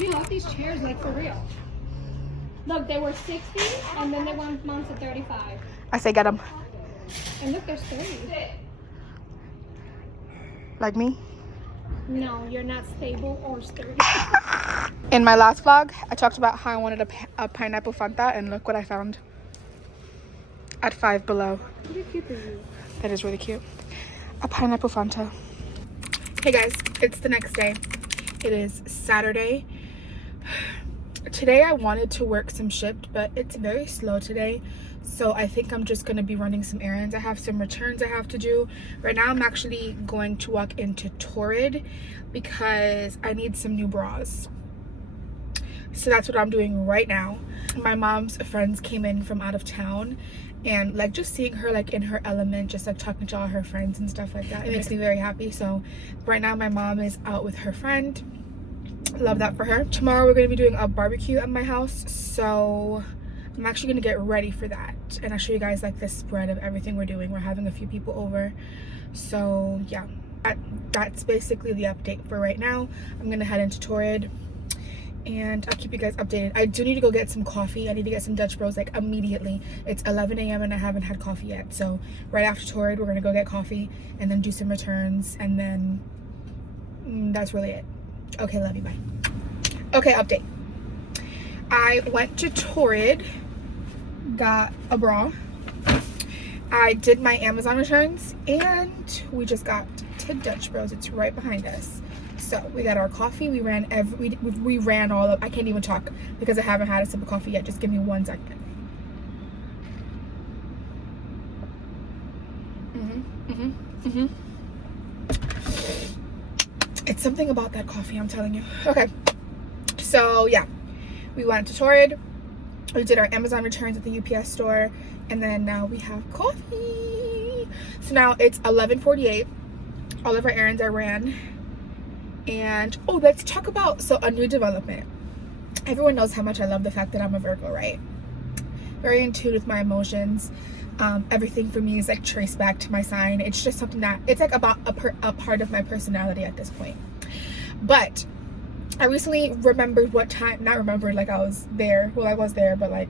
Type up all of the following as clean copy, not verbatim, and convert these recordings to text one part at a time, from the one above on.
We love these chairs, like, for real. Look, they were 60, and then they went down to 35. I say get them. And look, there's 30. Like me? No, you're not stable or sturdy. In my last vlog, I talked about how I wanted a pineapple Fanta, and look what I found. At Five Below. Pretty cute is you. That is really cute. A pineapple Fanta. Hey guys, it's the next day. It is Saturday. Today I wanted to work some shift, but it's very slow today. So I think I'm just going to be running some errands. I have some returns I have to do. Right now I'm actually going to walk into Torrid because I need some new bras. So that's what I'm doing right now. My mom's friends came in from out of town, and like just seeing her like in her element, just like talking to all her friends and stuff like that, it makes me very happy. So right now my mom is out with her friend. Love that for her. Tomorrow we're going to be doing a barbecue at my house, so I'm actually going to get ready for that, and I'll show you guys like the spread of everything we're doing. We're having a few people over, so yeah, that's basically the update for right now. I'm going to head into Torrid and I'll keep you guys updated. I do need to go get some coffee. I need to get some Dutch Bros like immediately. It's 11 a.m. and I haven't had coffee yet, so right after Torrid we're going to go get coffee and then do some returns, and then that's really it. Okay, love you, bye. Okay, update. I went to Torrid, got a bra. I did my Amazon returns, and we just got to Dutch Bros. It's right behind us. So we got our coffee. We ran we ran all of. I can't even talk because I haven't had a sip of coffee yet. Just give me 1 second. It's something about that coffee, I'm telling you. Okay, so yeah, we went to Torrid. We did our Amazon returns at the UPS store, and then now we have coffee. So now it's 11:48. All of our errands are ran. And oh, let's talk about a new development. Everyone knows how much I love the fact that I'm a Virgo, right? Very in tune with my emotions. Everything for me is like traced back to my sign. It's just something that it's like about a part of my personality at this point. But I recently remembered what time, not remembered like I was there. Well, I was there, but like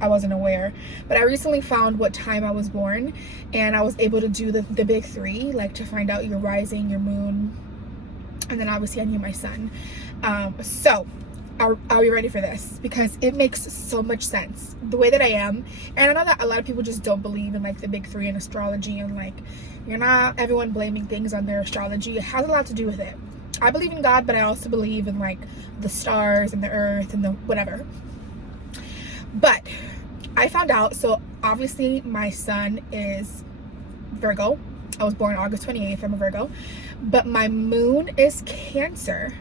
I wasn't aware. But I recently found what time I was born, and I was able to do the big three, like to find out your rising, your moon, and then obviously I knew my sun. So are we ready for this? Because it makes so much sense the way that I am. And I know that a lot of people just don't believe in like the big three in astrology, and like you're not everyone blaming things on their astrology. It has a lot to do with it. I believe in God, but I also believe in like the stars and the earth and the whatever. But I found out, so obviously my sun is Virgo. I was born August 28th. I'm a Virgo. But my moon is Cancer,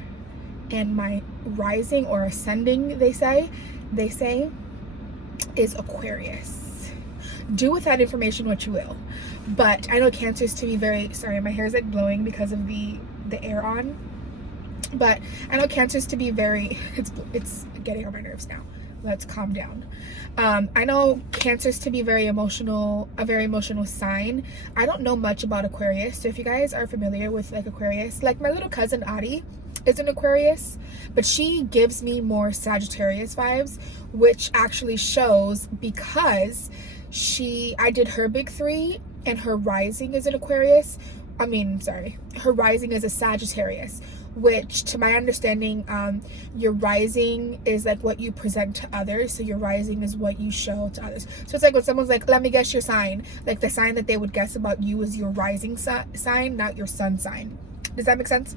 and my rising or ascending, they say is Aquarius. Do with that information what you will. But I know Cancers to be very, sorry, my hair is like blowing because of the air on. But I know Cancers to be very, it's getting on my nerves now. Let's calm down. I know Cancers to be very emotional, a very emotional sign. I don't know much about Aquarius, so if you guys are familiar with like Aquarius, like my little cousin Adi is an Aquarius, but she gives me more Sagittarius vibes, which actually shows because I did her big three, and her rising is an Aquarius. Her rising is a Sagittarius, which to my understanding, your rising is like what you present to others. So your rising is what you show to others. So it's like when someone's like, let me guess your sign, like the sign that they would guess about you is your rising sign, not your sun sign. Does that make sense?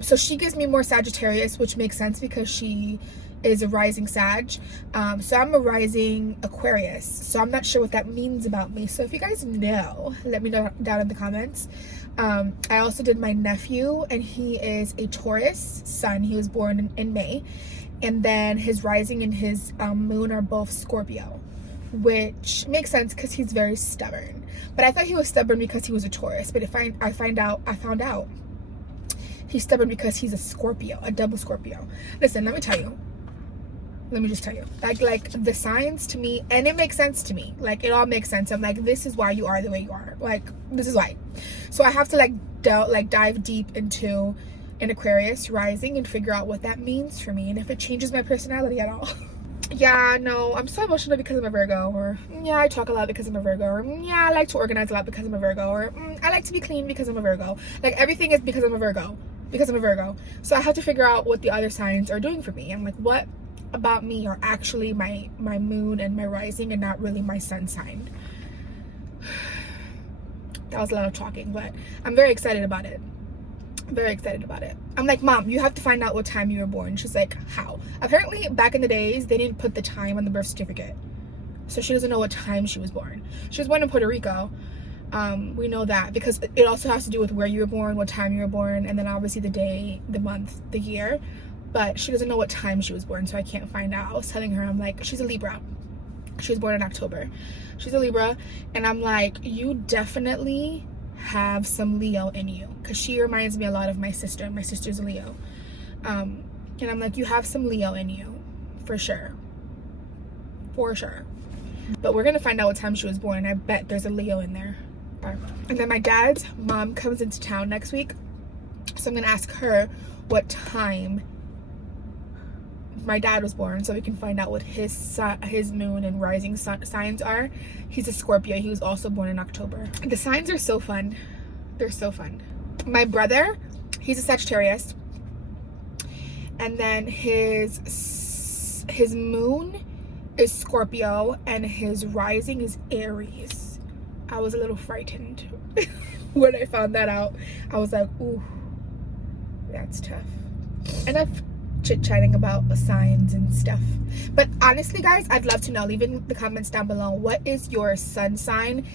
So she gives me more Sagittarius, which makes sense because she is a rising Sag. So I'm a rising Aquarius. So I'm not sure what that means about me. So if you guys know, let me know down in the comments. I also did my nephew, and he is a Taurus sun. He was born in May, and then his rising and his moon are both Scorpio, which makes sense because he's very stubborn. But I thought he was stubborn because he was a Taurus, but I found out he's stubborn because he's a Scorpio, a double Scorpio. Listen, let me just tell you, like the signs to me, and it makes sense to me, like it all makes sense. I'm like, this is why you are the way you are, like this is why. So I have to dive deep into in Aquarius rising and figure out what that means for me and if it changes my personality at all. Yeah, no, I'm so emotional because I'm a Virgo, or yeah, I talk a lot because I'm a Virgo, or yeah, I like to organize a lot because I'm a Virgo, or I like to be clean because I'm a Virgo. Like, everything is because I'm a Virgo, So I have to figure out what the other signs are doing for me. I'm like, what about me are actually my moon and my rising and not really my sun sign? That was a lot of talking, but I'm very excited about it. I'm like, Mom, you have to find out what time you were born. She's like, how? Apparently back in the days they didn't put the time on the birth certificate, so she doesn't know what time she was born. She was born in Puerto Rico. We know that because it also has to do with where you were born, what time you were born, and then obviously the day, the month, the year, but she doesn't know what time she was born, so I can't find out. I was telling her, I'm like, she's a Libra. She was born in October. She's a Libra, and I'm like, you definitely have some Leo in you, because she reminds me a lot of my sister. My sister's a Leo. And I'm like, you have some Leo in you, for sure. But we're gonna find out what time she was born, and I bet there's a Leo in there. And then my dad's mom comes into town next week, so I'm gonna ask her what time my dad was born, so we can find out what his moon and rising signs are. He's a Scorpio. He was also born in October. The signs are so fun. They're so fun. My brother, he's a Sagittarius, and then his moon is Scorpio and his rising is Aries. I was a little frightened when I found that out. I was like, ooh, that's tough. Enough chit-chatting about signs and stuff. But honestly, guys, I'd love to know. Leave in the comments down below, what is your sun sign?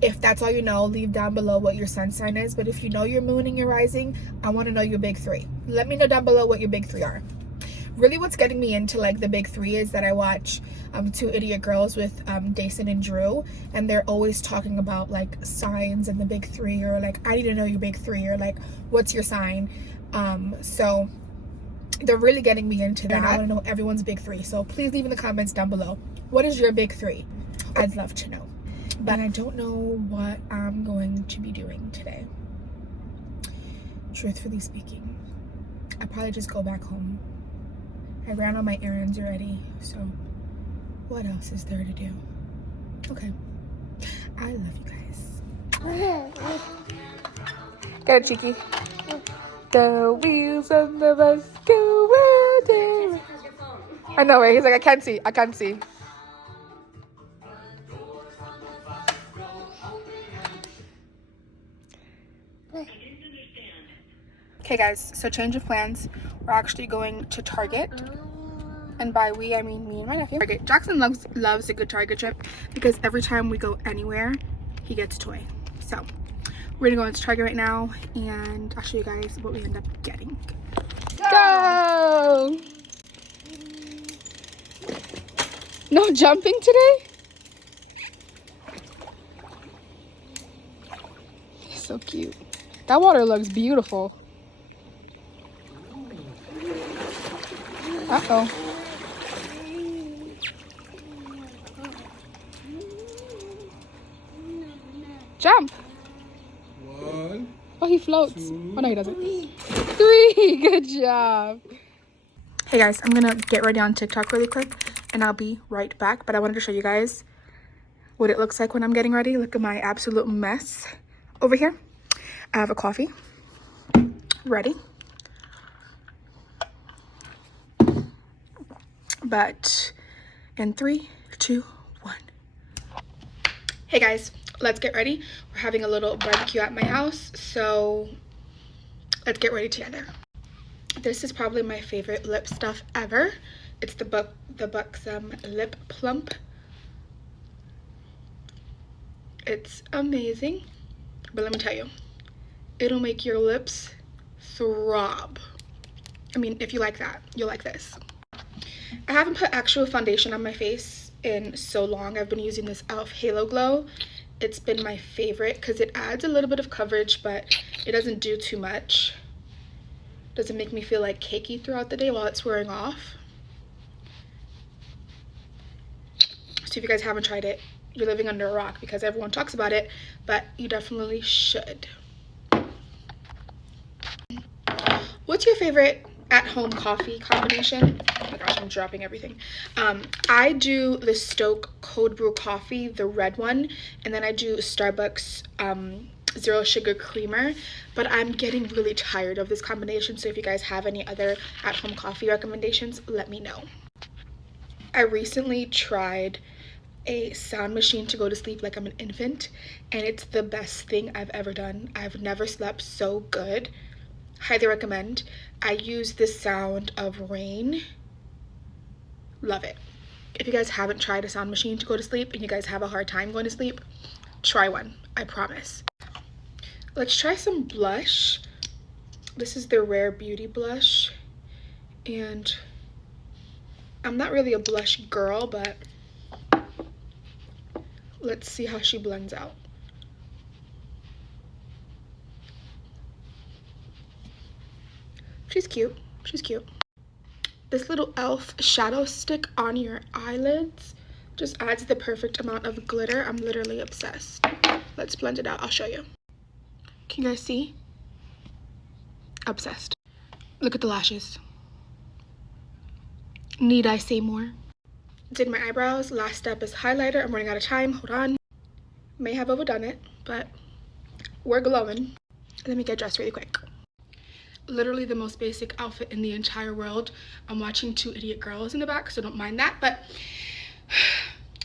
If that's all you know, leave down below what your sun sign is. But if you know your moon and your rising, I want to know your big three. Let me know down below what your big three are. Really, what's getting me into like the big three is that I watch Two Idiot Girls with Dason and Drew, and they're always talking about like signs and the big three, or like, I need to know your big three, or like, what's your sign? So they're really getting me into that. I want to know everyone's big three, so please leave in the comments down below, what is your big three? I'd love to know. But I don't know what I'm going to be doing today. Truthfully speaking, I'll probably just go back home. I ran all my errands already, so what else is there to do? Okay, I love you guys. Get it, Cheeky. The wheels on the bus go round. I know, right? He's like, I can't see. Okay, guys, so change of plans. We're actually going to Target. And by we, I mean me and my nephew. Target. Jackson loves a good Target trip because every time we go anywhere, he gets a toy. So we're gonna go into Target right now, and I'll show you guys what we end up getting. Go! No jumping today? So cute. That water looks beautiful. Uh-oh. Jump. One. Oh, he floats. Two, Oh, no, he doesn't. Three. Good job. Hey, guys, I'm going to get ready on TikTok really quick, and I'll be right back. But I wanted to show you guys what it looks like when I'm getting ready. Look at my absolute mess over here. I have a coffee ready. But in 3, 2, 1. Hey guys, let's get ready. We're having a little barbecue at my house, so let's get ready together. This is probably my favorite lip stuff ever. It's the Buxom Lip Plump. It's amazing, but let me tell you, it'll make your lips throb. I mean, if you like that, you'll like this. I haven't put actual foundation on my face in so long. I've been using this e.l.f. Halo Glow. It's been my favorite because it adds a little bit of coverage, but it doesn't do too much. Doesn't make me feel like cakey throughout the day while it's wearing off. So if you guys haven't tried it, you're living under a rock because everyone talks about it, but you definitely should. What's your favorite at-home coffee combination? Oh my gosh, I'm dropping everything. I do the Stoke cold brew coffee, the red one, and then I do Starbucks zero sugar creamer, but I'm getting really tired of this combination, so if you guys have any other at-home coffee recommendations, let me know. I recently tried a sound machine to go to sleep like I'm an infant, and it's the best thing I've ever done. I've never slept so good. Highly recommend. I use the sound of rain. Love it. If you guys haven't tried a sound machine to go to sleep and you guys have a hard time going to sleep, try one, I promise. Let's try some blush. This is the Rare Beauty blush, and I'm not really a blush girl, but let's see how she blends out. She's cute. She's cute. This little e.l.f. shadow stick on your eyelids just adds the perfect amount of glitter. I'm literally obsessed. Let's blend it out. I'll show you. Can you guys see? Obsessed. Look at the lashes. Need I say more? Did my eyebrows. Last step is highlighter. I'm running out of time. Hold on. May have overdone it, but we're glowing. Let me get dressed really quick. Literally the most basic outfit in the entire world. I'm watching two idiot girls in the back, so don't mind that, but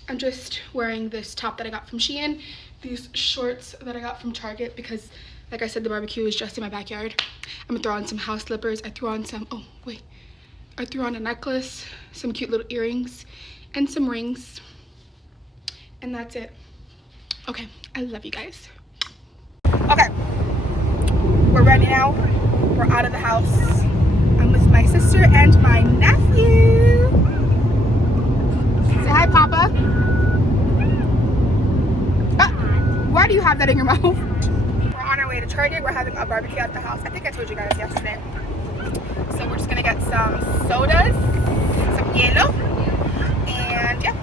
I'm just wearing this top that I got from Shein, these shorts that I got from Target because, like I said, the barbecue is just in my backyard. I'm gonna throw on some house slippers. I threw on a necklace, some cute little earrings, and some rings, and that's it. Okay, I love you guys. Okay, we're ready now. We're out of the house. I'm with my sister and my nephew. Say hi, Papa. Why do you have that in your mouth? We're on our way to Target. We're having a barbecue at the house. I think I told you guys yesterday. So we're just gonna get some sodas, some yellow, and yeah,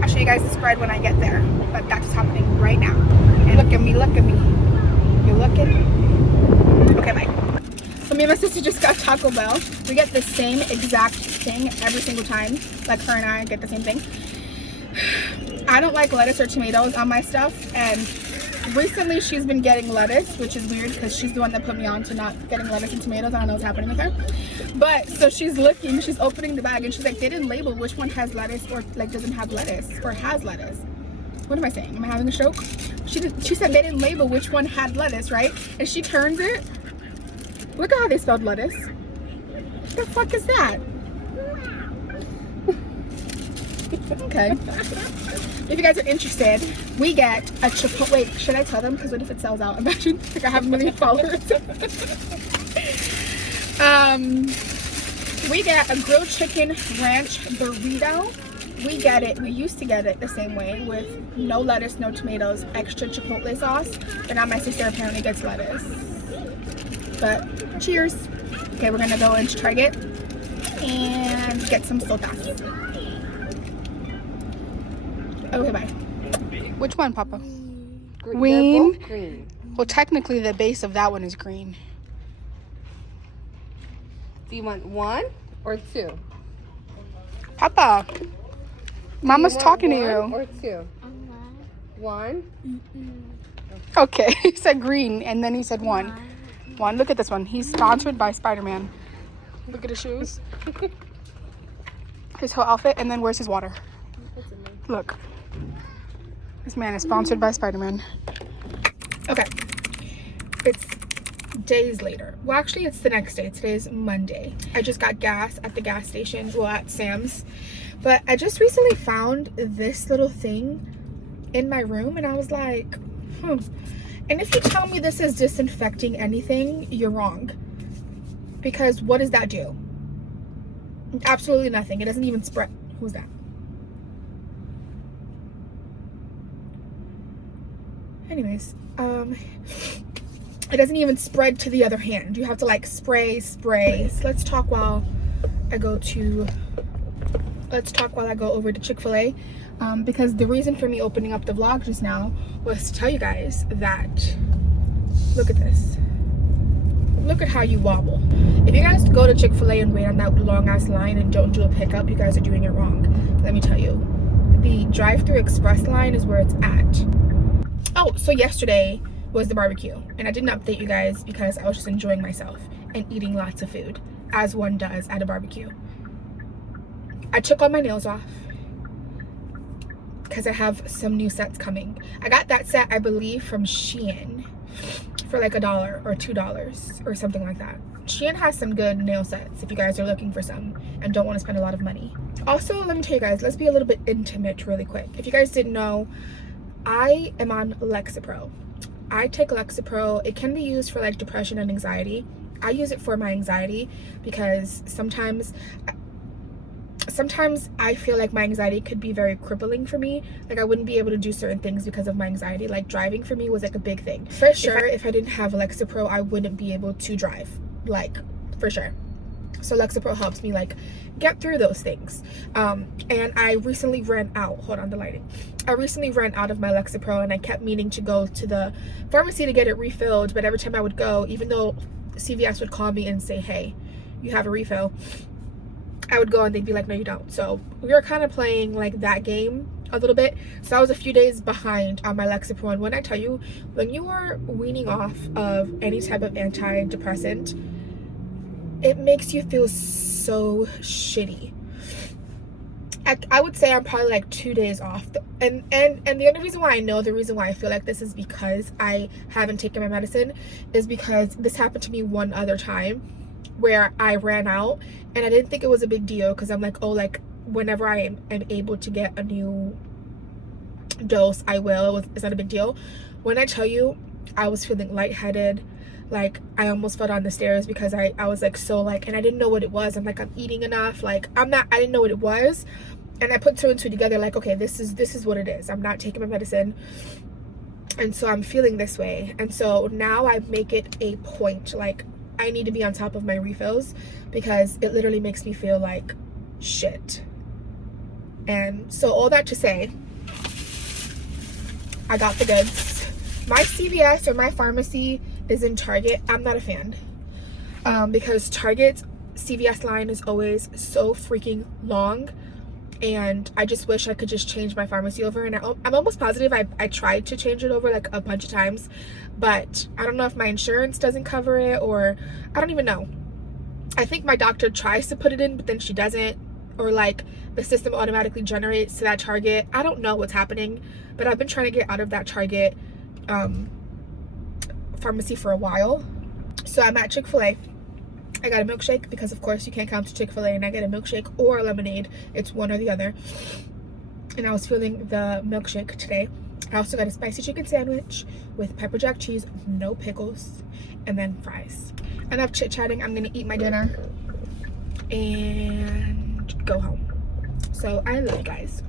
I'll show you guys the spread when I get there. But that's what's happening right now. And look at me, look at me. You're looking? Okay, bye. So me and my sister just got Taco Bell. We get the same exact thing every single time. Like her and I get the same thing. I don't like lettuce or tomatoes on my stuff, and recently she's been getting lettuce, which is weird because she's the one that put me on to not getting lettuce and tomatoes. I don't know what's happening with her. But so she's looking, she's opening the bag, and she's like, they didn't label which one has lettuce or like doesn't have lettuce or has lettuce. What am I saying? Am I having a stroke? She said they didn't label which one had lettuce, right? And she turns it. Look at how they spelled lettuce. What the fuck is that? Okay. If you guys are interested, we get a Chipotle. Wait, should I tell them? Because what if it sells out? Imagine, like I have a million followers. We get a grilled chicken ranch burrito. We get it. We used to get it the same way with no lettuce, no tomatoes, extra Chipotle sauce. But now my sister apparently gets lettuce. But cheers. Okay, we're gonna go into Target and get some sodas. Okay, bye. Which one, Papa? Green. They're both green. Well, technically the base of that one is green. Do you want one or two? Papa, Mama's talking to you. Or two? One. Okay, he said green and then he said one. One, look at this one. He's sponsored by Spider-Man. Look at his shoes. His whole outfit, and then where's his water? Look. This man is sponsored by Spider-Man. Okay. It's days later. Well, actually, it's the next day. Today's Monday. I just got gas at the gas station, well, at Sam's. But I just recently found this little thing in my room, and I was like, And if you tell me this is disinfecting anything, you're wrong. Because what does that do? Absolutely nothing. It doesn't even spread. Who's that? Anyways, it doesn't even spread to the other hand. You have to like spray. So let's talk while I go over to Chick-fil-A. Because the reason for me opening up the vlog just now was to tell you guys that, look at this. look at how you wobble. If you guys go to Chick-fil-A and wait on that long ass line and don't do a pickup, you guys are doing it wrong. Let me tell you. The drive-through express line is where it's at. Oh, so yesterday was the barbecue, and I didn't update you guys because I was just enjoying myself and eating lots of food, as one does at a barbecue. I took all my nails off because I have some new sets coming. I got that set, I believe, from Shein for like $1 or $2 or something like that. Shein has some good nail sets if you guys are looking for some and don't want to spend a lot of money. Also, let me tell you guys, let's be a little bit intimate really quick. If you guys didn't know, I am on Lexapro. I take Lexapro. It can be used for like depression and anxiety. I use it for my anxiety because sometimes I feel like my anxiety could be very crippling for me. Like I wouldn't be able to do certain things because of my anxiety. Like driving for me was like a big thing. For sure, if I didn't have Lexapro, I wouldn't be able to drive. Like for sure. So Lexapro helps me like get through those things. And I recently ran out. Hold on, the lighting. I recently ran out of my Lexapro and I kept meaning to go to the pharmacy to get it refilled. But every time I would go, even though CVS would call me and say, hey, you have a refill, I would go and they'd be like, no, you don't. So we were kind of playing like that game a little bit. So I was a few days behind on my Lexapro. And when I tell you, when you are weaning off of any type of antidepressant, it makes you feel so shitty. I would say I'm probably like 2 days off. And the only reason why I know, the reason why I feel like this is because I haven't taken my medicine is because this happened to me one other time where I ran out and I didn't think it was a big deal because I'm like, oh, like whenever I am able to get a new dose, I will. It's not a big deal. When I tell you, I was feeling lightheaded. Like I almost fell down the stairs because I was like so like, and I didn't know what it was. I'm like, I'm eating enough. Like I didn't know what it was. And I put two and two together like, okay, this is what it is. I'm not taking my medicine. And so I'm feeling this way. And so now I make it a point. Like I need to be on top of my refills because it literally makes me feel like shit. And so all that to say, I got the goods. My CVS or my pharmacy is in Target. I'm not a fan because Target's CVS line is always so freaking long, and I just wish I could just change my pharmacy over. And I'm almost positive I tried to change it over like a bunch of times, but I don't know if my insurance doesn't cover it or I don't even know. I think my doctor tries to put it in, but then she doesn't, or like the system automatically generates to that Target. I don't know what's happening, but I've been trying to get out of that Target pharmacy for a while. So I'm at Chick-fil-A. I got a milkshake because of course you can't come to Chick-fil-A and I get a milkshake or a lemonade. It's one or the other. And I was feeling the milkshake today. I also got a spicy chicken sandwich with pepper jack cheese, no pickles, and then fries. Enough chit-chatting. I'm gonna eat my dinner and go home. So I love you guys.